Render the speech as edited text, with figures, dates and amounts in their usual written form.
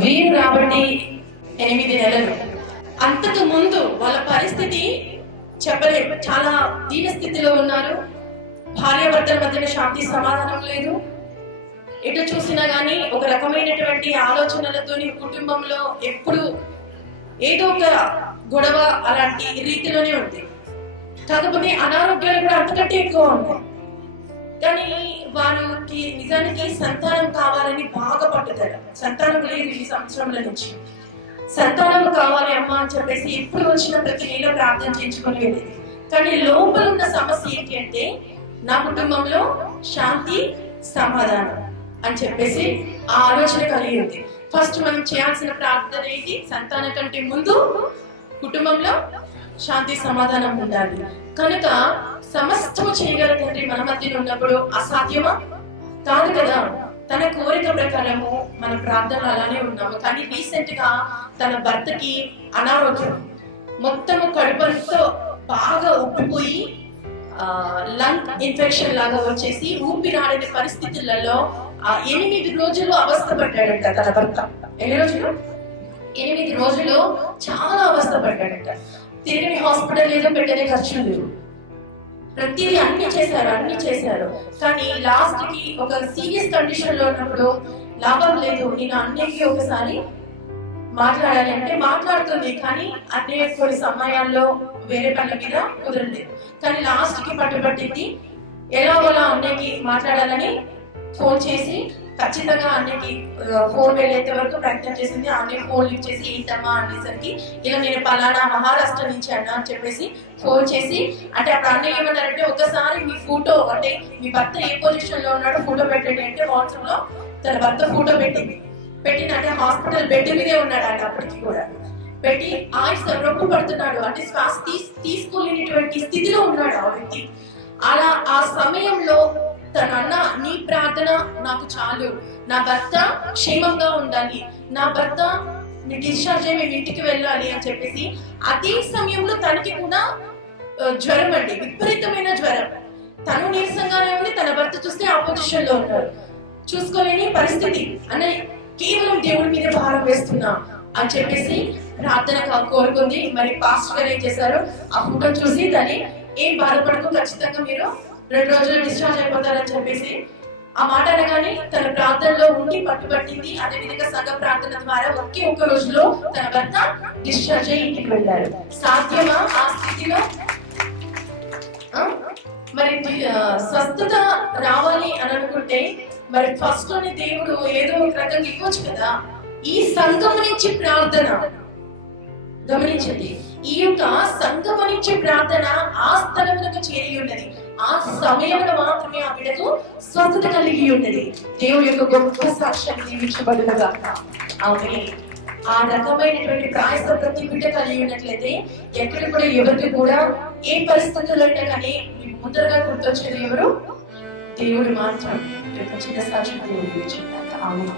వీరు రాబట్టి 8 నెలలు. అంతకు ముందు వాళ్ళ పరిస్థితి చెప్పలేము, చాలా దీన స్థితిలో ఉన్నారు. భార్యాభర్తల మధ్యన శాంతి సమాధానం లేదు. ఎటు చూసినా గానీ ఒక రకమైనటువంటి ఆలోచనలతోని కుటుంబంలో ఎప్పుడు ఏదో ఒక గొడవ అలాంటి రీతిలోనే ఉంది. కాకపోతే అనారోగ్యాలు కూడా అంతకంటే ఎక్కువ ఉన్నాయి. కానీ వారికి నిజానికి సంతానం కావాలని బాగా పట్టుదల. సంతానం లేదు ఈ సంవత్సరంల నుంచి. సంతానం కావాలి అమ్మ అని చెప్పేసి ఎప్పుడు వచ్చిన ప్రతి నెల ప్రార్థన చేయించుకొని వెళ్ళేది. కానీ లోపల ఉన్న సమస్య ఏంటి అంటే, నా కుటుంబంలో శాంతి సమాధానం అని చెప్పేసి ఆ ఆలోచన కలిగింది. ఫస్ట్ మనం చేయాల్సిన ప్రార్థన ఏంటి? సంతానం కంటే ముందు కుటుంబంలో శాంతి సమాధానం ఉండాలి. కనుక సమస్తము చేయగల తండ్రి మన మధ్యలో ఉన్నప్పుడు అసాధ్యమా? కాదు కదా. తన కోరిక ప్రకారము మన ప్రార్థనలు అలానే ఉన్నాము. కానీ రీసెంట్ గా తన భర్తకి అనారోగ్యం, మొత్తము కడుపుతో బాగా ఉబ్బిపోయి లంగ్ ఇన్ఫెక్షన్ లాగా వచ్చేసి ఊపిరాడని పరిస్థితులలో 8 రోజులు అవస్థ పడ్డాడంట తన భర్త. ఎన్ని రోజులు? 8 రోజులు చాలా అవస్థ పడ్డాడంట. తిరిగి హాస్పిటల్ ఏదో పెట్టనే ఖర్చులు లేవు. ప్రతిదీ అన్ని చేశారు. కానీ లాస్ట్ కి ఒక సీరియస్ కండిషన్ లో ఉన్నప్పుడు లాభం లేదు. నేను అన్నిటికీ ఒకసారి మాట్లాడాలి అంటే మాట్లాడుతుంది. కానీ అన్ని కొన్ని సమయాల్లో వేరే పనుల మీద కుదరలేదు. కానీ లాస్ట్ కి పట్టుబట్టింది. ఎలాగోలా అన్నయ్యకి మాట్లాడాలని ఫోన్ చేసి ఖచ్చితంగా అన్నయ్యకి ఫోన్ వెళ్ళేంత వరకు ప్రయత్నం చేసింది. అన్నయ్య ఫోన్ లిఫ్ట్ చేసి ఏంటమ్మా అనేసరికి ఇలా నేను పలానా మహారాష్ట్ర నుంచి అన్నా అని చెప్పేసి ఫోన్ చేసి, అంటే అప్పుడు అన్నయ్య ఏమన్నారంటే ఒకసారి మీ ఫోటో, అంటే మీ భర్త ఏ పొజిషన్ లో ఉన్నాడో ఫోటో పెట్టండి అంటే వాట్సాప్ లో తన భర్త ఫోటో పెట్టిందంటే హాస్పిటల్ బెడ్ మీదే ఉన్నాడు ఆయన. అప్పటికి కూడా పెట్టి ఆయన రొప్పు పడుతున్నాడు, అంటే శ్వాస తీసుకోలేనటువంటి స్థితిలో ఉన్నాడు ఆ వ్యక్తి. అలా ఆ సమయంలో తనన్న నీ ప్రార్థన నాకు చాలు, నా భర్త క్షేమంగా ఉండాలి, నా భర్త నీ డిశ్చార్జ్ అయ్యి మేము ఇంటికి వెళ్ళాలి అని చెప్పేసి అదే సమయంలో తనకి కూడా జ్వరం అండి, విపరీతమైన జ్వరం. తను నీరసంగానే ఉంది, తన భర్త చూస్తే ఆపోజిషన్ లో ఉన్నారు. చూసుకోలేని పరిస్థితి. అన్న కేవలం దేవుడి మీద భారం వేస్తున్నా అని చెప్పేసి ప్రార్థన కోరుకుంది. మరి పాస్టర్ గారు ఏం చేశారు, ఆ ఫోటో చూసి దాన్ని ఏం బాధపడకు, ఖచ్చితంగా మీరు 2 రోజులు డిశ్చార్జ్ అయిపోతారని చెప్పేసి ఆ మాట అనగానే తన ప్రార్థనలో ఉండి పట్టుబట్టింది. అదే విధంగా సంఘ ప్రార్థన ద్వారా ఒకే ఒక్క రోజులో తన భర్త డిశ్చార్జ్ అయ్యి ఇంటికి వెళ్ళారు. సాధ్యమా ఆ స్థితిలో? మరి స్వస్థత రావాలి అని అనుకుంటే మరి ఫస్ట్ లోని దేవుడు ఏదో ఒక రకంగా ఇవ్వచ్చు కదా. ఈ సంఘం నుంచి ప్రార్థన గమనించండి, ఈ యొక్క సంఘం నుంచి ప్రార్థన ఆ స్థలములకు చేరి ఉన్నది. ఆ సమయంలో మాత్రమే ఆ బిడ్డకు స్వస్థత కలిగి ఉన్నది. దేవుడి యొక్క గొప్ప సాక్ష్యాన్ని దీవించబడునుగా. ఆమె ఆ రకమైనటువంటి ప్రాయస ప్రతి బిడ్డ కలిగి ఉన్నట్లయితే ఎక్కడ కూడా ఎవరికి కూడా ఏ పరిస్థితుల్లో అయినా కానీ ముందరగా గుర్తొచ్చేది ఎవరు? దేవుడు మాత్రం. చిన్న సాక్ష్యం దేవుడు.